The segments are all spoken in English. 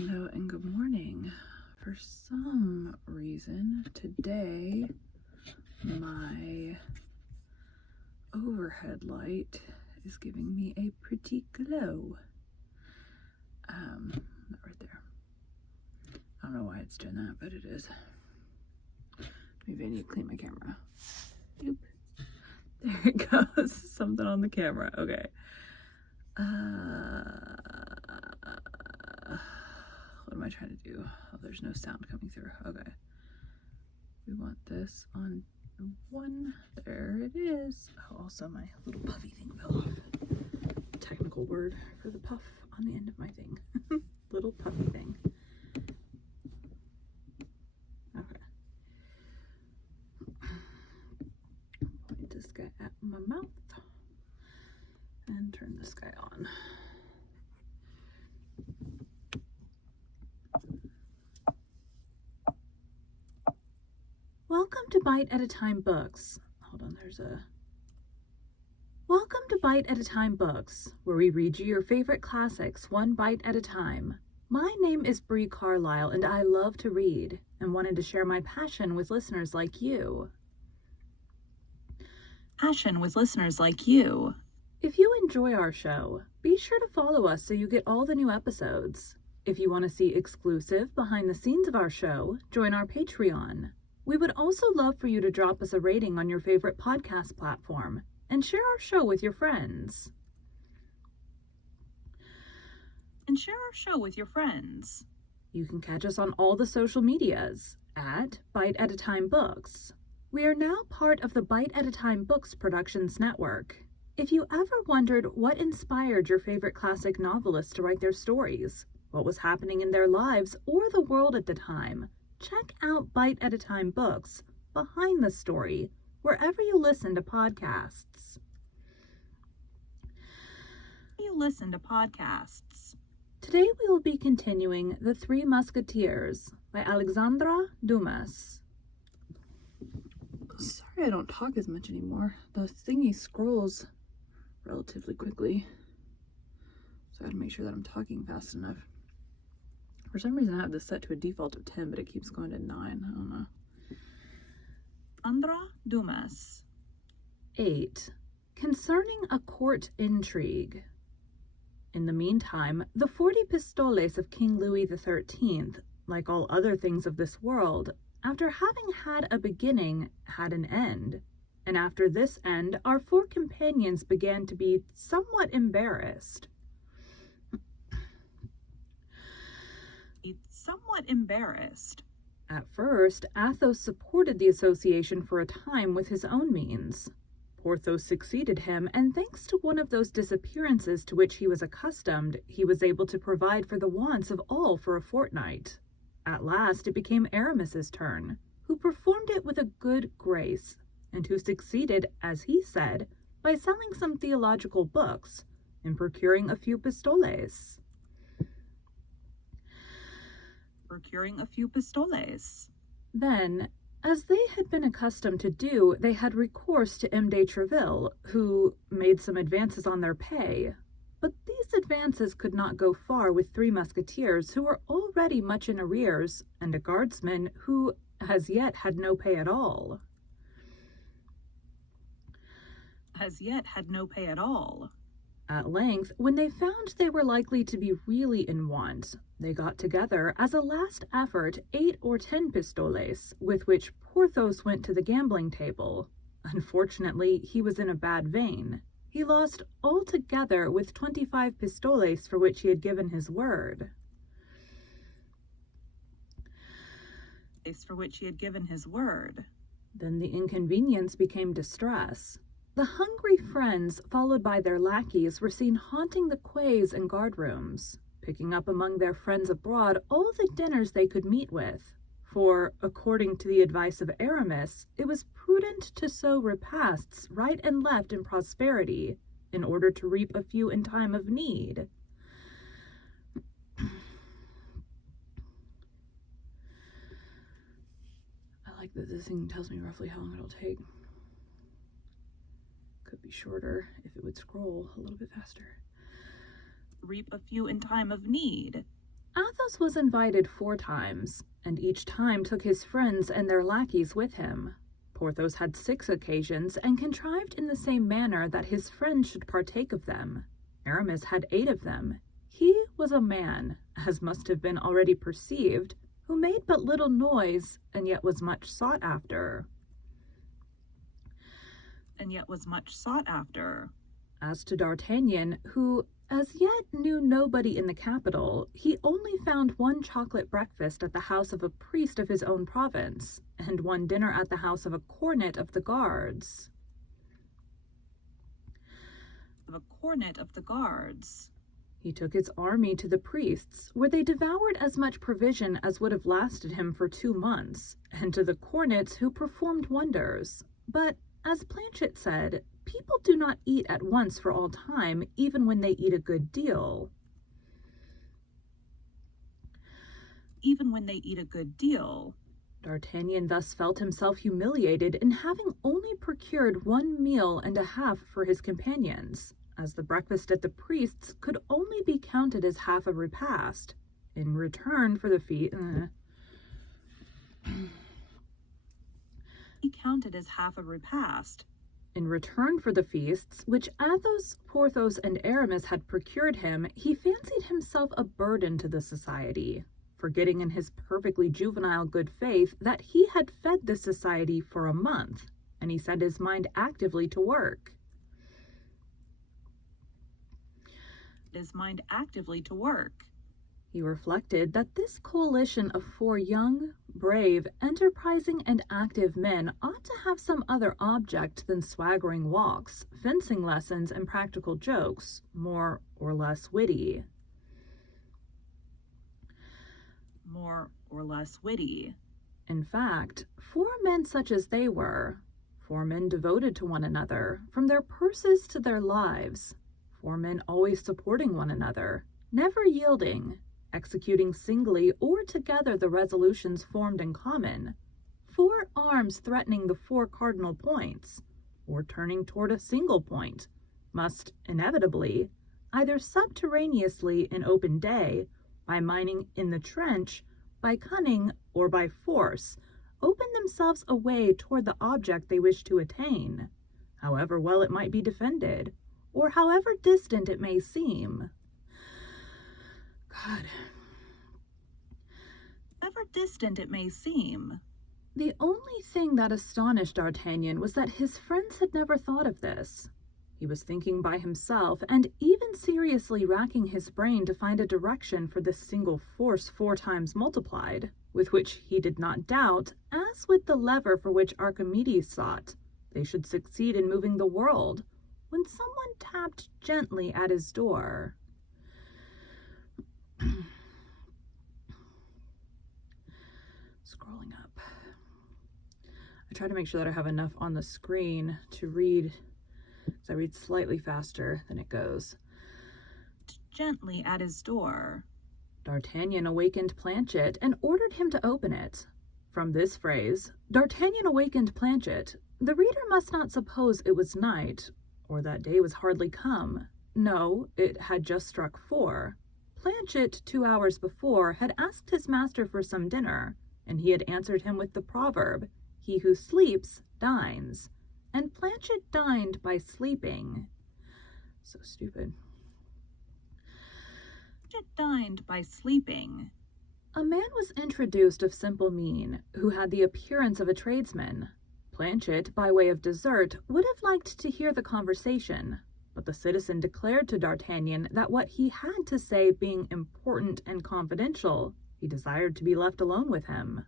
Hello and good morning. For some reason, today my overhead light is giving me a pretty glow. Right there. I don't know why it's doing that, but it is. Maybe I need to clean my camera. Oop. There it goes. Something on the camera. Okay. What am I trying to do? Oh, there's no sound coming through. Okay. We want this on one. There it is. Oh, also my little puffy thing fell off. Technical word for the puff on the end of my thing. Little puffy thing. Okay. Point this guy at my mouth and turn this guy on. Welcome to Bite at a Time Books. Hold on, Welcome to Bite at a Time Books, where we read you your favorite classics one bite at a time. My name is Bree Carlisle, and I love to read and wanted to share my passion with listeners like you. If you enjoy our show, be sure to follow us so you get all the new episodes. If you want to see exclusive behind the scenes of our show, join our Patreon. We would also love for you to drop us a rating on your favorite podcast platform and share our show with your friends. You can catch us on all the social medias at Bite at a Time Books. We are now part of the Bite at a Time Books Productions Network. If you ever wondered what inspired your favorite classic novelists to write their stories, what was happening in their lives or the world at the time, check out Bite at a Time Books, Behind the Story, wherever you listen to podcasts. Today we will be continuing The Three Musketeers by Alexandre Dumas. Sorry I don't talk as much anymore. The thingy scrolls relatively quickly, so I gotta make sure that I'm talking fast enough. For some reason I have this set to a default of 10, but it keeps going to 9. I don't know. Alexandre Dumas. 8. Concerning a court intrigue. In the meantime, the 40 pistoles of King Louis XIII, like all other things of this world, after having had a beginning, had an end. And after this end, our 4 companions began to be somewhat embarrassed. At first, Athos supported the association for a time with his own means. Porthos succeeded him, and thanks to one of those disappearances to which he was accustomed, he was able to provide for the wants of all for a fortnight. At last it became Aramis's turn, who performed it with a good grace, and who succeeded, as he said, by selling some theological books and procuring a few pistoles. Then, as they had been accustomed to do, they had recourse to M. de Treville, who made some advances on their pay. But these advances could not go far with 3 musketeers who were already much in arrears, and a guardsman who, as yet, had no pay at all. At length, when they found they were likely to be really in want, they got together, as a last effort, 8 or 10 pistoles, with which Porthos went to the gambling table. Unfortunately, he was in a bad vein. He lost altogether with 25 pistoles for which he had given his word. Then the inconvenience became distress. The hungry friends, followed by their lackeys, were seen haunting the quays and guardrooms, picking up among their friends abroad all the dinners they could meet with, for, according to the advice of Aramis, it was prudent to sow repasts right and left in prosperity, in order to reap a few in time of need. I like that this thing tells me roughly how long it'll take. Could be shorter if it would scroll a little bit faster. Reap a few in time of need. Athos was invited 4 times, and each time took his friends and their lackeys with him. Porthos had 6 occasions, and contrived in the same manner that his friends should partake of them. Aramis had 8 of them. He was a man, as must have been already perceived, who made but little noise, and yet was much sought after. As to D'Artagnan, who as yet knew nobody in the capital, he only found 1 chocolate breakfast at the house of a priest of his own province, and 1 dinner at the house of a cornet of the guards. He took his army to the priests, where they devoured as much provision as would have lasted him for 2 months, and to the cornets, who performed wonders. But, as Planchet said, people do not eat at once for all time, even when they eat a good deal. D'Artagnan thus felt himself humiliated in having only procured 1 meal and a half for his companions, as the breakfast at the priest's could only be counted as half a repast. In return for the feasts, which Athos, Porthos, and Aramis had procured him, he fancied himself a burden to the society, forgetting in his perfectly juvenile good faith that he had fed the society for a month, and he set his mind actively to work. He reflected that this coalition of 4 young, brave, enterprising, and active men ought to have some other object than swaggering walks, fencing lessons, and practical jokes, more or less witty. In fact, 4 men such as they were, 4 men devoted to one another, from their purses to their lives, 4 men always supporting one another, never yielding, executing singly or together the resolutions formed in common, 4 arms threatening the 4 cardinal points, or turning toward a single point, must inevitably, either subterraneously in open day, by mining in the trench, by cunning, or by force, open themselves a way toward the object they wish to attain, however well it might be defended, or however distant it may seem. God. The only thing that astonished D'Artagnan was that his friends had never thought of this. He was thinking by himself, and even seriously racking his brain to find a direction for this single force 4 times multiplied, with which he did not doubt, as with the lever for which Archimedes sought, they should succeed in moving the world, when someone tapped gently at his door. Scrolling up. I try to make sure that I have enough on the screen to read, because I read slightly faster than it goes. Gently at his door. D'Artagnan awakened Planchet and ordered him to open it. From this phrase, D'Artagnan awakened Planchet, the reader must not suppose it was night, or that day was hardly come. No, it had just struck 4. Planchet, 2 hours before, had asked his master for some dinner, and he had answered him with the proverb, "He who sleeps dines," and Planchet dined by sleeping. So stupid. Planchet dined by sleeping. A man was introduced of simple mien, who had the appearance of a tradesman. Planchet, by way of dessert, would have liked to hear the conversation, but the citizen declared to D'Artagnan that what he had to say being important and confidential, he desired to be left alone with him.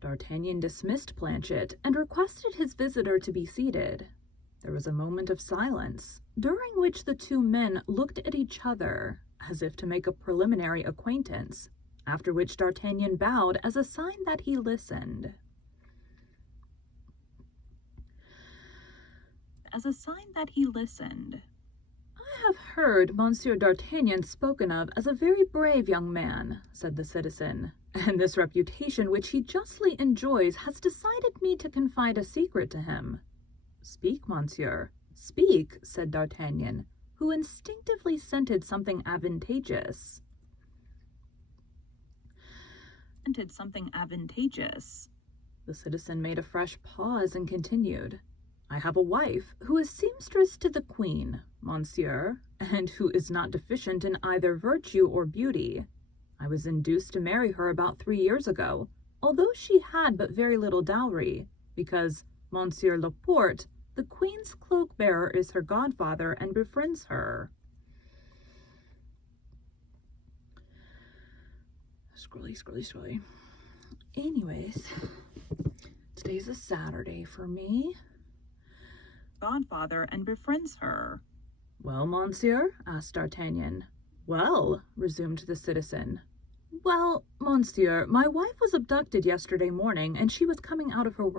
D'Artagnan dismissed Planchet and requested his visitor to be seated. There was a moment of silence, during which the 2 men looked at each other, as if to make a preliminary acquaintance, after which D'Artagnan bowed as a sign that he listened. "I have heard Monsieur d'Artagnan spoken of as a very brave young man," said the citizen, "and this reputation which he justly enjoys has decided me to confide a secret to him. Speak, monsieur. Speak, said D'Artagnan, who instinctively scented something advantageous. The citizen made a fresh pause and continued. I have a wife who is seamstress to the queen, monsieur, and who is not deficient in either virtue or beauty. I was induced to marry her about 3 years ago, although she had but very little dowry, because Monsieur Laporte, the queen's cloak-bearer, is her godfather and befriends her. Scrolly. Anyways, today's a Saturday for me. Godfather and befriends her. Well, monsieur? Asked D'Artagnan. Well, resumed the citizen. Well, monsieur, my wife was abducted yesterday morning, and she was coming out of her...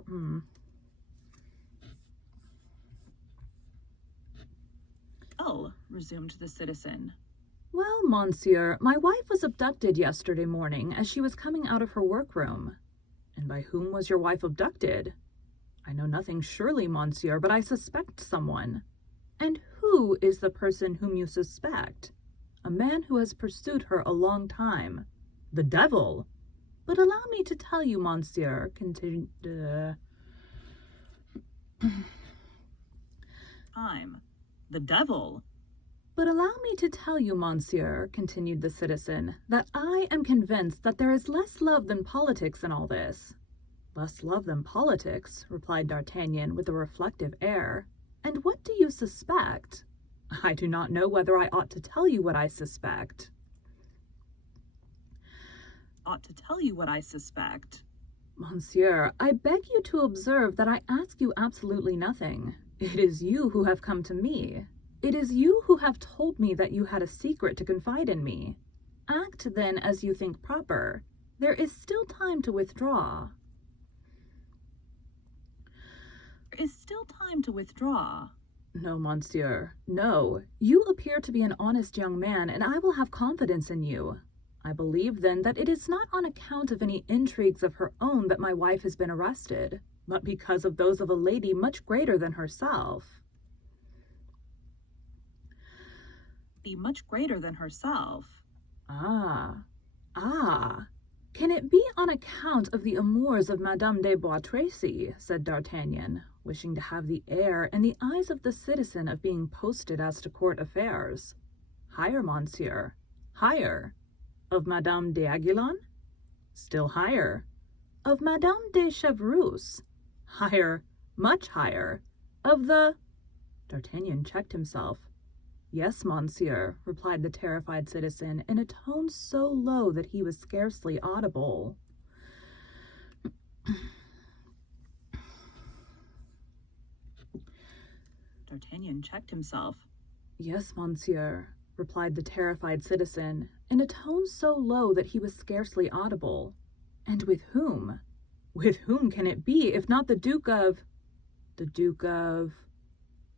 Oh, resumed the citizen. Well, monsieur, my wife was abducted yesterday morning as she was coming out of her workroom. And by whom was your wife abducted? I know nothing surely, monsieur, but I suspect someone. And who is the person whom you suspect? A man who has pursued her a long time. The devil! But allow me to tell you, monsieur, continued... The devil! But allow me to tell you, monsieur, continued the citizen, that I am convinced that there is less love than politics in all this. Less love than politics, replied D'Artagnan with a reflective air. And what do you suspect? I do not know whether I ought to tell you what I suspect. Monsieur, I beg you to observe that I ask you absolutely nothing. It is you who have come to me. It is you who have told me that you had a secret to confide in me. Act, then, as you think proper. There is still time to withdraw. No, monsieur, no. You appear to be an honest young man, and I will have confidence in you. I believe, then, that it is not on account of any intrigues of her own that my wife has been arrested, but because of those of a lady much greater than herself. Ah. Can it be on account of the amours of Madame de Bois Tracy? Said D'Artagnan, wishing to have the air and the eyes of the citizen of being posted as to court affairs. Higher, monsieur, higher. Of Madame d'Aguillon? Still higher. Of Madame de Chevreuse? Higher, much higher. Of the... D'Artagnan checked himself. Yes, monsieur, replied the terrified citizen, in a tone so low that he was scarcely audible. Yes, monsieur, replied the terrified citizen, in a tone so low that he was scarcely audible. And with whom? With whom can it be, if not the Duke of... The Duke of...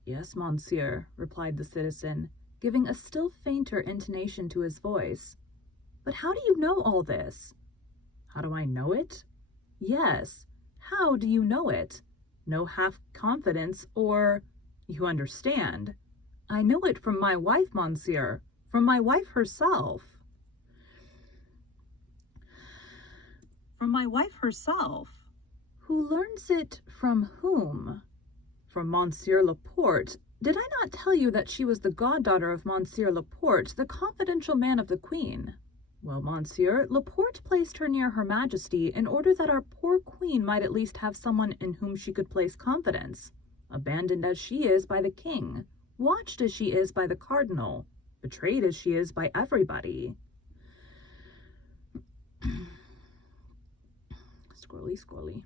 Yes, monsieur, replied the citizen, giving a still fainter intonation to his voice. But how do you know all this? How do I know it? Yes, how do you know it? No half-confidence, or... You understand. I know it from my wife, monsieur, from my wife herself. Who learns it from whom? From Monsieur Laporte. Did I not tell you that she was the goddaughter of Monsieur Laporte, the confidential man of the Queen? Well, monsieur, Laporte placed her near Her Majesty in order that our poor Queen might at least have someone in whom she could place confidence, abandoned as she is by the King, watched as she is by the Cardinal, betrayed as she is by everybody. Scrolly.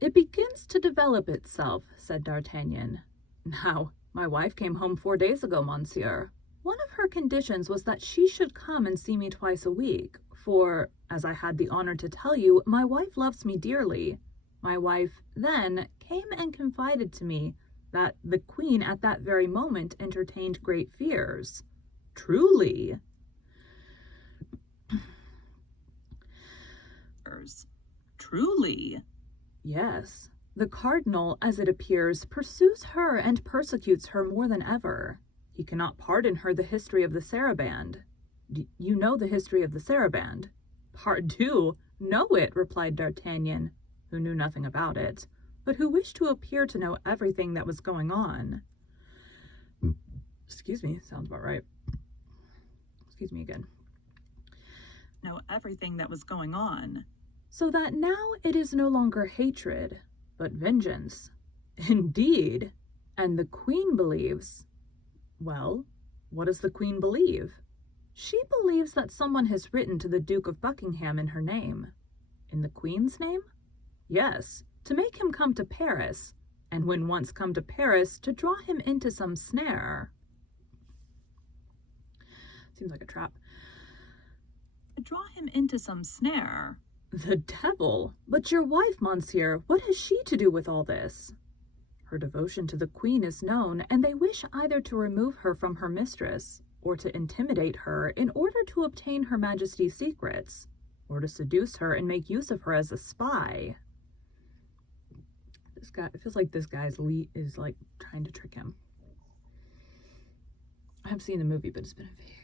It begins to develop itself, said D'Artagnan. Now, my wife came home 4 days ago, monsieur. One of her conditions was that she should come and see me twice a week, for, as I had the honor to tell you, my wife loves me dearly. My wife, then, came and confided to me that the Queen at that very moment entertained great fears. Truly, Truly? Yes. The cardinal, as it appears, pursues her and persecutes her more than ever. He cannot pardon her the history of the saraband. You know the history of the saraband? Pardieu, know it, replied D'Artagnan, who knew nothing about it, but who wished to appear to know everything that was going on. Excuse me, sounds about right. Excuse me again. Know everything that was going on. So that now it is no longer hatred, but vengeance. Indeed. And the Queen believes... Well, what does the Queen believe? She believes that someone has written to the Duke of Buckingham in her name. In the Queen's name? Yes, to make him come to Paris, and when once come to Paris, to draw him into some snare. Seems like a trap. To draw him into some snare. The devil! But your wife, monsieur, what has she to do with all this? Her devotion to the Queen is known, and they wish either to remove her from her mistress, or to intimidate her in order to obtain Her Majesty's secrets, or to seduce her and make use of her as a spy. This guy, it feels like this guy's is like trying to trick him. I have seen the movie, but it's been a very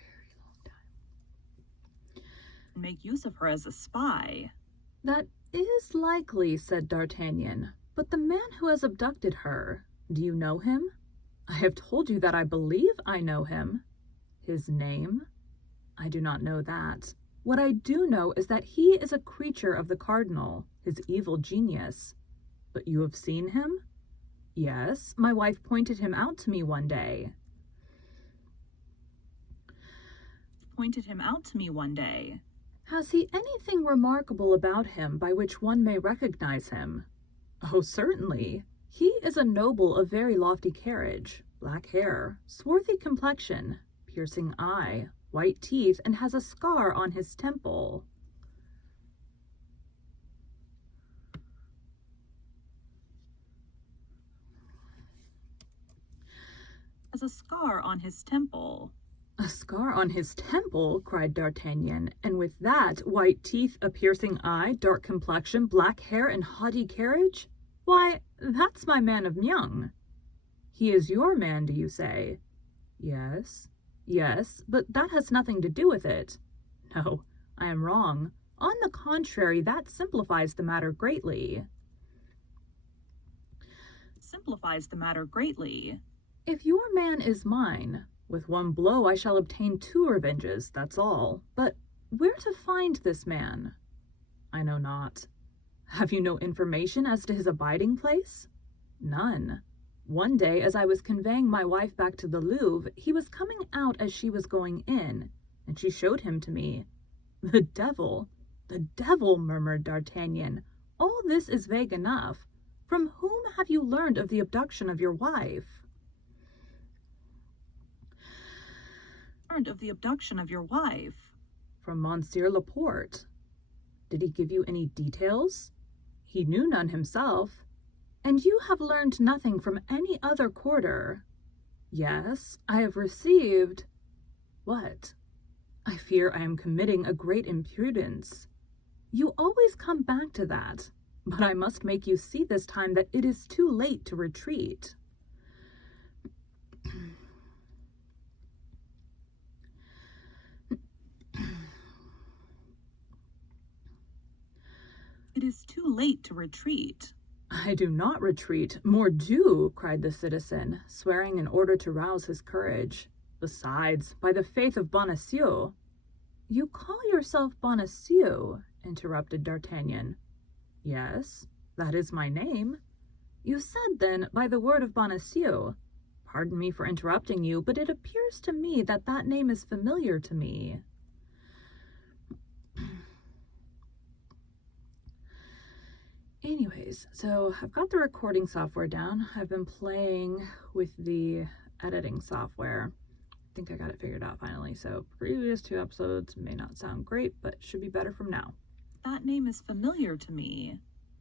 long time. Make use of her as a spy. That is likely, said D'Artagnan. But the man who has abducted her, do you know him? I have told you that I believe I know him. His name? I do not know that. What I do know is that he is a creature of the cardinal, his evil genius. But you have seen him? Yes, my wife pointed him out to me one day. Pointed him out to me one day. Has he anything remarkable about him by which one may recognize him? Oh, certainly. He is a noble of very lofty carriage, black hair, swarthy complexion, piercing eye, white teeth, and has a scar on his temple. Has a scar on his temple. A scar on his temple, cried D'Artagnan, and with that, white teeth, a piercing eye, dark complexion, black hair, and haughty carriage? Why, that's my man of Meung. He is your man, do you say? Yes, but that has nothing to do with it. No, I am wrong. On the contrary, that simplifies the matter greatly. Simplifies the matter greatly. If your man is mine, with one blow I shall obtain 2 revenges, that's all. But where to find this man? I know not. Have you no information as to his abiding place? None. One day, as I was conveying my wife back to the Louvre, he was coming out as she was going in, and she showed him to me. The devil, murmured D'Artagnan. All this is vague enough. From whom have you learned of the abduction of your wife? Of the abduction of your wife. From Monsieur Laporte. Did he give you any details? He knew none himself. And you have learned nothing from any other quarter. Yes, I have received... What? I fear I am committing a great imprudence. You always come back to that, but I must make you see this time that it is too late to retreat. It is too late to retreat. I do not retreat, mordieu, cried the citizen, swearing in order to rouse his courage. Besides, by the faith of Bonacieux... You call yourself Bonacieux, interrupted D'Artagnan. Yes, that is my name. You said, then, by the word of Bonacieux. Pardon me for interrupting you, but it appears to me that that name is familiar to me. Anyways, so I've got the recording software down. I've been playing with the editing software. I think I got it figured out finally. So previous 2 episodes may not sound great, but should be better from now. That name is familiar to me.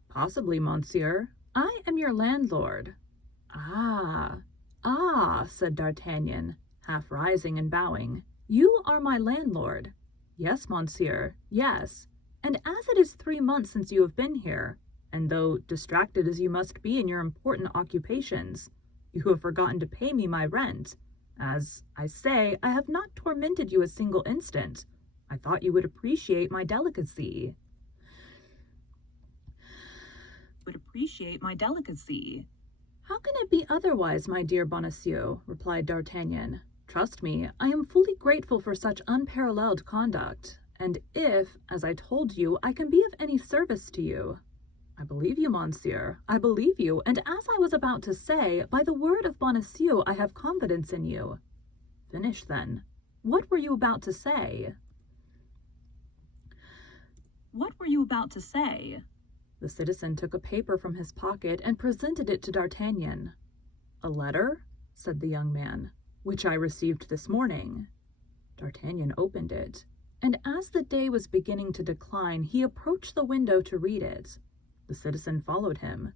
Possibly, monsieur. I am your landlord. Ah, said D'Artagnan, half rising and bowing. You are my landlord. Yes, monsieur, yes. And as it is 3 months since you have been here, and though distracted as you must be in your important occupations, you have forgotten to pay me my rent. As I say, I have not tormented you a single instant. I thought you would appreciate my delicacy. Would appreciate my delicacy. How can it be otherwise, my dear Bonacieux? Replied D'Artagnan. Trust me, I am fully grateful for such unparalleled conduct, and if, as I told you, I can be of any service to you. I believe you, monsieur, I believe you, and as I was about to say, by the word of Bonacieux, I have confidence in you. Finish, then. What were you about to say? What were you about to say? The citizen took a paper from his pocket and presented it to D'Artagnan. A letter? Said the young man, which I received this morning. D'Artagnan opened it, and as the day was beginning to decline, he approached the window to read it. The citizen followed him.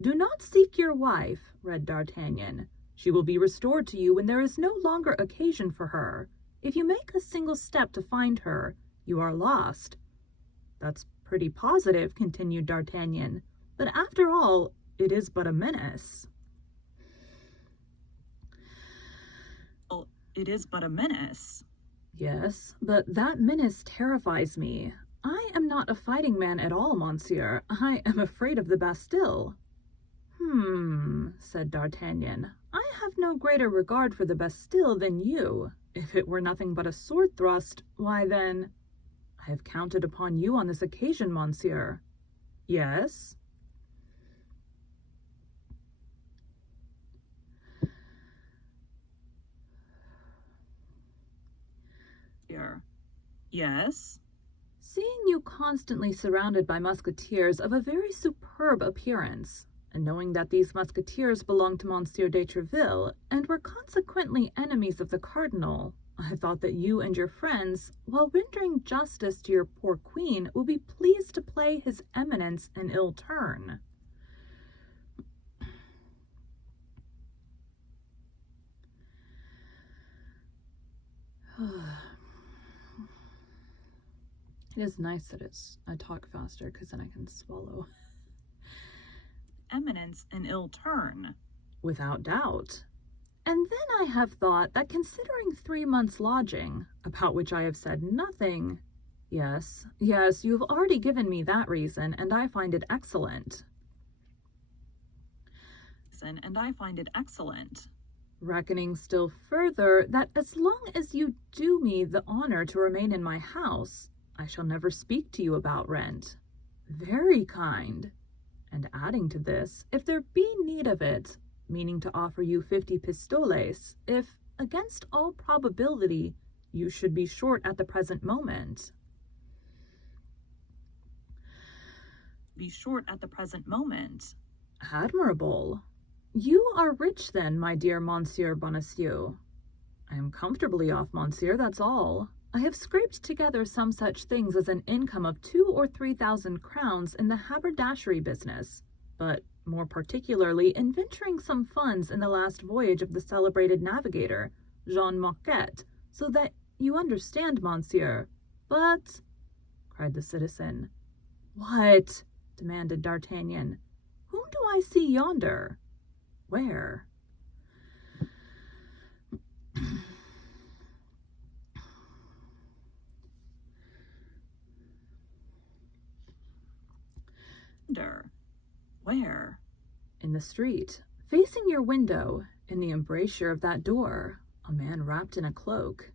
Do not seek your wife, read D'Artagnan. She will be restored to you when there is no longer occasion for her. If you make a single step to find her, you are lost. That's pretty positive, continued D'Artagnan, but after all, it is but a menace. Well, it is but a menace. Yes, but that menace terrifies me. I am not a fighting man at all, monsieur. I am afraid of the Bastille. Said D'Artagnan. I have no greater regard for the Bastille than you. If it were nothing but a sword thrust, why then... I have counted upon you on this occasion, monsieur. Yes? Here. Yes? Seeing you constantly surrounded by musketeers of a very superb appearance, and knowing that these musketeers belonged to Monsieur de Treville, and were consequently enemies of the cardinal, I thought that you and your friends, while rendering justice to your poor queen, will be pleased to play his eminence an ill turn. It is nice that I talk faster, because then I can swallow. Eminence an ill turn. Without doubt. And then I have thought that considering 3 months' lodging, about which I have said nothing... Yes, you have already given me that reason, and I find it excellent. And I find it excellent. Reckoning still further that as long as you do me the honor to remain in my house, I shall never speak to you about rent. Very kind. And adding to this, if there be need of it, meaning to offer you 50 pistoles, if, against all probability, you should be short at the present moment. Be short at the present moment. Admirable. You are rich then, my dear Monsieur Bonacieux. I am comfortably off, monsieur, that's all. I have scraped together some such things as an income of 2,000 or 3,000 crowns in the haberdashery business, but more particularly in venturing some funds in the last voyage of the celebrated navigator, Jean Marquette, so that you understand, monsieur. But, cried the citizen. What? Demanded D'Artagnan. Whom do I see yonder? Where? Where? In the street, facing your window, in the embrasure of that door, a man wrapped in a cloak.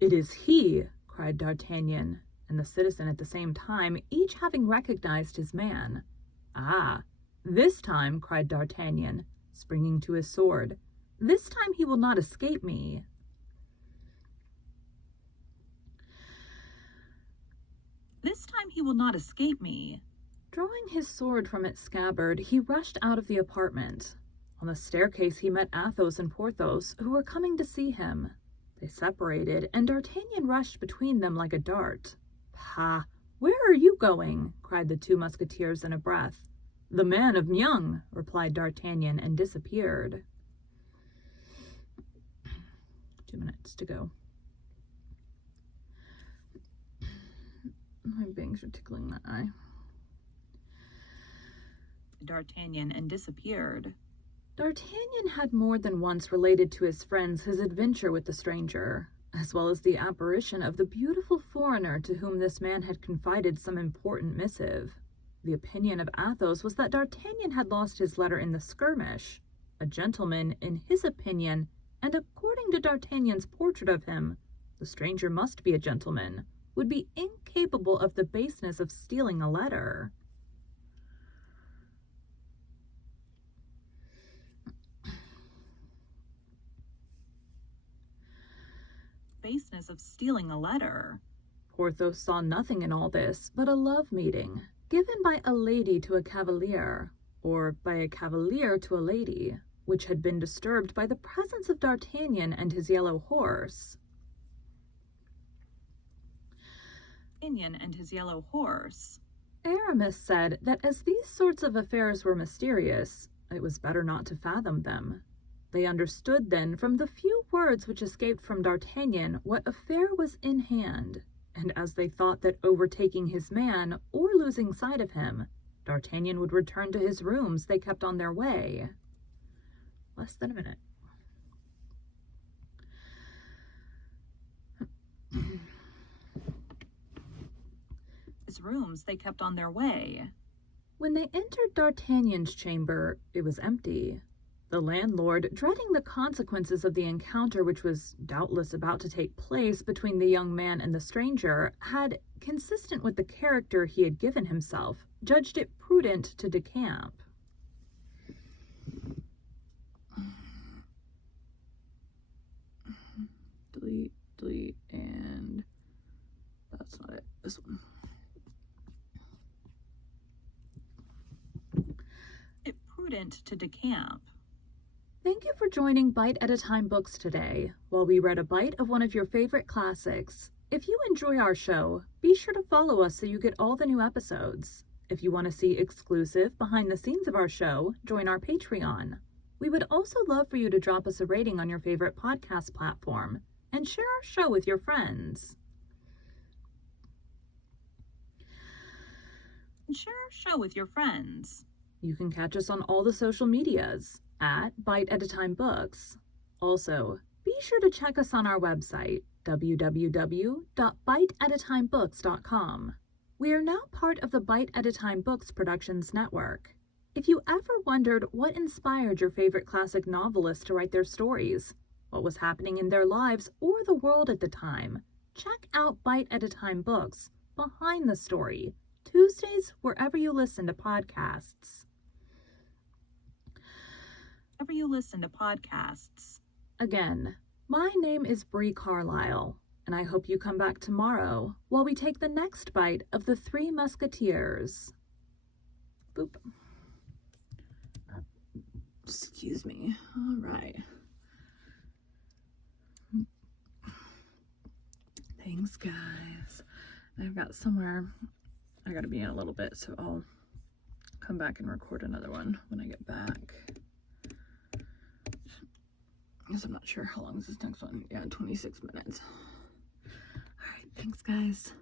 It is he, cried D'Artagnan, and the citizen at the same time, each having recognized his man. Ah, this time, cried D'Artagnan, springing to his sword, this time he will not escape me. This time he will not escape me. Drawing his sword from its scabbard, he rushed out of the apartment. On the staircase he met Athos and Porthos, who were coming to see him. They separated, and D'Artagnan rushed between them like a dart. "Pah! Where are you going?" cried the 2 musketeers in a breath. "The man of Meung," replied D'Artagnan, and disappeared. 2 minutes to go. My bangs are tickling my eye. D'Artagnan and disappeared. D'Artagnan had more than once related to his friends his adventure with the stranger, as well as the apparition of the beautiful foreigner to whom this man had confided some important missive. The opinion of Athos was that D'Artagnan had lost his letter in the skirmish. A gentleman, in his opinion, and according to D'Artagnan's portrait of him, the stranger must be a gentleman, would be incapable of the baseness of stealing a letter. Baseness of stealing a letter. Porthos saw nothing in all this but a love meeting, given by a lady to a cavalier, or by a cavalier to a lady, which had been disturbed by the presence of D'Artagnan and his yellow horse. D'Artagnan and his yellow horse. Aramis said that as these sorts of affairs were mysterious, it was better not to fathom them. They understood then from the few words which escaped from D'Artagnan what affair was in hand, and as they thought that overtaking his man, or losing sight of him, D'Artagnan would return to his rooms, they kept on their way. Less than a minute. His rooms they kept on their way. When they entered D'Artagnan's chamber, it was empty. The landlord, dreading the consequences of the encounter which was doubtless about to take place between the young man and the stranger, had, consistent with the character he had given himself, judged it prudent to decamp. Delete, and that's not it. This one. It prudent to decamp. Thank you for joining Bite at a Time Books today, while we read a bite of one of your favorite classics. If you enjoy our show, be sure to follow us so you get all the new episodes. If you want to see exclusive behind the scenes of our show, join our Patreon. We would also love for you to drop us a rating on your favorite podcast platform and share our show with your friends. You can catch us on all the social medias at Bite at a Time Books. Also, be sure to check us on our website, www.biteatatimebooks.com. We are now part of the Bite at a Time Books Productions Network. If you ever wondered what inspired your favorite classic novelists to write their stories, what was happening in their lives or the world at the time, check out Bite at a Time Books, Behind the Story, Tuesdays wherever you listen to podcasts. Again, my name is Bree Carlisle, and I hope you come back tomorrow while we take the next bite of the Three Musketeers. Boop. Excuse me. All right. Thanks, guys. I've got somewhere I gotta be in a little bit, so I'll come back and record another one when I get back. Because I'm not sure how long is this next one. Yeah, 26 minutes. All right, thanks, guys.